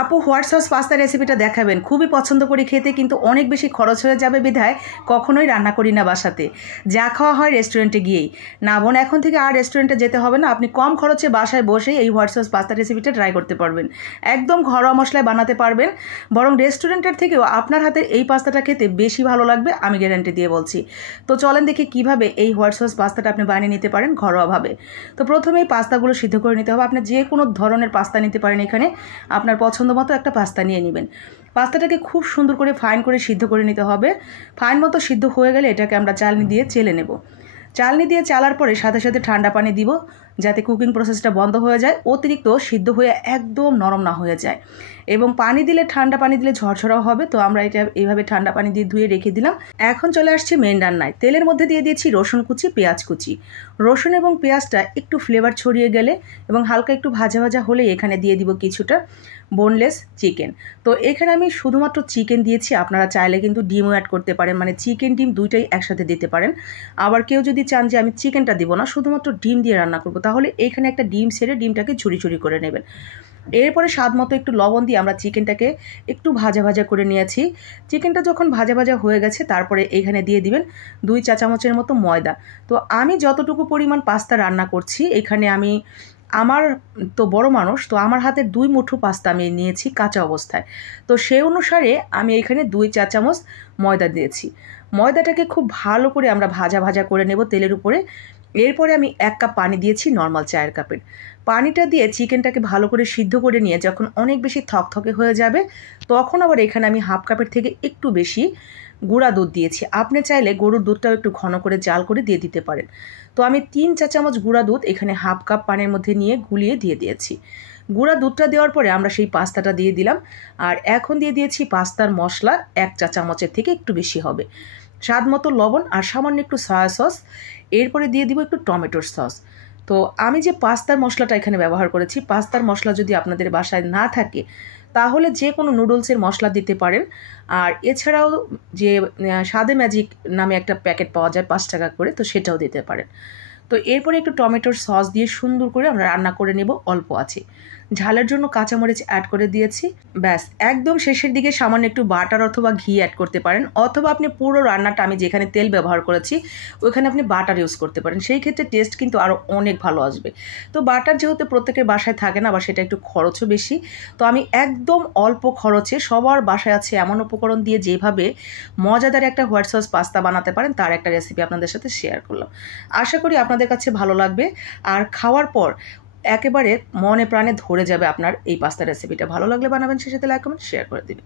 আপু white sauce pasta রেসিপিটা দেখাবেন, খুবই পছন্দ করি খেতে, কিন্তু অনেক বেশি খরচ হয়ে যাবে বিধায় কখনোই রান্না করি না বাসাতে, যা খাওয়া হয় রেস্টুরেন্টে গিয়েই। না বোন, এখন থেকে আর রেস্টুরেন্টে যেতে হবে না, আপনি কম খরচে বাসায় বসেই এই হোয়াইট সস পাস্তা রেসিপিটা ট্রাই করতে পারবেন। একদম ঘরোয়া মশলায় বানাতে পারবেন, বরং রেস্টুরেন্টের থেকেও আপনার হাতের এই পাস্তাটা খেতে বেশি ভালো লাগবে, আমি গ্যারান্টি দিয়ে বলছি। তো চলেন দেখি কীভাবে এই হোয়াইট সস পাস্তাটা আপনি বানিয়ে নিতে পারেন ঘরোয়াভাবে। তো প্রথমেই পাস্তাগুলো সিদ্ধ করে নিতে হবে। আপনি যে কোনো ধরনের পাস্তা নিতে পারেন, এখানে আপনার পছন্দ মতো একটা পাস্তা নিয়ে নেবেন। পাস্তাটাকে খুব সুন্দর করে ফাইন করে সিদ্ধ করে নিতে হবে। ফাইন মতো সিদ্ধ হয়ে গেলে এটাকে আমরা চালনি দিয়ে চেলে নেব। চালনি দিয়ে চালার পরে সাথে সাথে ঠান্ডা পানি দিব, যাতে কুকিং প্রসেসটা বন্ধ হয়ে যায়, অতিরিক্ত সিদ্ধ হয়ে একদম নরম না হয়ে যায়। এবং পানি দিলে, ঠান্ডা পানি দিলে ঝরঝরাও হবে। তো আমরা এটা এইভাবে ঠান্ডা পানি দিয়ে ধুয়ে রেখে দিলাম। এখন চলে আসছে মেন রান্নায়। তেলের মধ্যে দিয়ে দিয়েছি রসুন কুচি, পেঁয়াজ কুচি। রসুন এবং পেঁয়াজটা একটু ফ্লেভার ছড়িয়ে গেলে এবং হালকা একটু ভাজা ভাজা হলেই এখানে দিয়ে দিব কিছুটা বোনলেস চিকেন। তো এখানে আমি শুধুমাত্র চিকেন দিয়েছি, আপনারা চাইলে কিন্তু ডিমও অ্যাড করতে পারেন, মানে চিকেন ডিম দুইটাই একসাথে দিতে পারেন। আবার কেউ যদি চান যে আমি চিকেনটা দিব না, শুধুমাত্র ডিম দিয়ে রান্না করব, তাহলে এখানে একটা ডিম ছেড়ে ডিমটাকে ঝুরি ঝুরি করে নেবেন। এরপরে স্বাদ মতো একটু লবণ দিয়ে আমরা চিকেনটাকে একটু ভাজা ভাজা করে নিয়েছি। চিকেনটা যখন ভাজা ভাজা হয়ে গেছে, তারপরে এখানে দিয়ে দিবেন 2 চা চামচের মতো ময়দা। তো আমি যতটুকু পরিমাণ পাস্তা রান্না করছি, এখানে আমার তো বড় মানুষ, তো আমার হাতে 2 মুঠো পাস্তা আমি নিয়েছি কাঁচা অবস্থায়। তো সেই অনুসারে আমি এখানে 2 চা চামচ ময়দা দিয়েছি। ময়দাটাকে খুব ভালো করে আমরা ভাজা ভাজা করে নেব তেলের উপরে। এরপরে আমি 1 কাপ পানি দিয়েছি, নর্মাল চায়ের কাপের। পানিটা দিয়ে চিকেনটাকে ভালো করে সিদ্ধ করে নিয়ে যখন অনেক বেশি থকথকে হয়ে যাবে, তখন আবার এখানে আমি 1/2 কাপের থেকে একটু বেশি গুঁড়া দুধ দিয়েছি। আপনি চাইলে গরুর দুধটাও একটু ঘন করে জাল করে দিয়ে দিতে পারেন। তো আমি 3 চা চামচ গুঁড়া দুধ এখানে 1/2 কাপ পানির মধ্যে নিয়ে গুলিয়ে দিয়ে দিয়েছি। গুঁড়া দুধটা দেওয়ার পরে আমরা সেই পাস্তাটা দিয়ে দিলাম। আর এখন দিয়ে দিয়েছি পাস্তার মশলা, 1 চা চামচের থেকে একটু বেশি হবে, স্বাদ মতো লবণ আর সামান্য একটু সয়া সস। এরপরে দিয়ে দিব একটু টমেটোর সস। তো আমি যে পাস্তার মশলাটা এখানে ব্যবহার করেছি, পাস্তার মশলা যদি আপনাদের বাসায় না থাকে তাহলে যে কোনো নুডলসের মশলা দিতে পারেন। আর এছাড়াও যে স্বাদে ম্যাজিক নামে একটা প্যাকেট পাওয়া যায় 5 টাকা করে, তো সেটাও দিতে পারেন। তো এরপরে একটু টমেটোর সস দিয়ে সুন্দর করে আমরা রান্না করে নেব অল্প আছে। ঝালের জন্য কাঁচামরিচ অ্যাড করে দিয়েছি। ব্যাস, একদম শেষের দিকে সামান্য একটু বাটার অথবা ঘি অ্যাড করতে পারেন, অথবা আপনি পুরো রান্নাটা, আমি যেখানে তেল ব্যবহার করেছি ওইখানে আপনি বাটার ইউজ করতে পারেন, সেই ক্ষেত্রে টেস্ট কিন্তু আরও অনেক ভালো আসবে। তো বাটার যেহেতু প্রত্যেকের বাসায় থাকে না, আবার সেটা একটু খরচও বেশি, তো আমি একদম অল্প খরচে সবার বাসায় আছে এমন উপকরণ দিয়ে যেভাবে মজাদার একটা হোয়াইট সস পাস্তা বানাতে পারেন তার একটা রেসিপি আপনাদের সাথে শেয়ার করলাম। আশা করি আপনাদের কাছে ভালো লাগবে, আর খাওয়ার পর একেবারে মনে প্রাণে ধরে যাবে আপনার এই পাস্তা রেসিপিটা। ভালো লাগলে বানাবেন, সেই সাথে লাইক কমেন্ট শেয়ার করে দিবেন।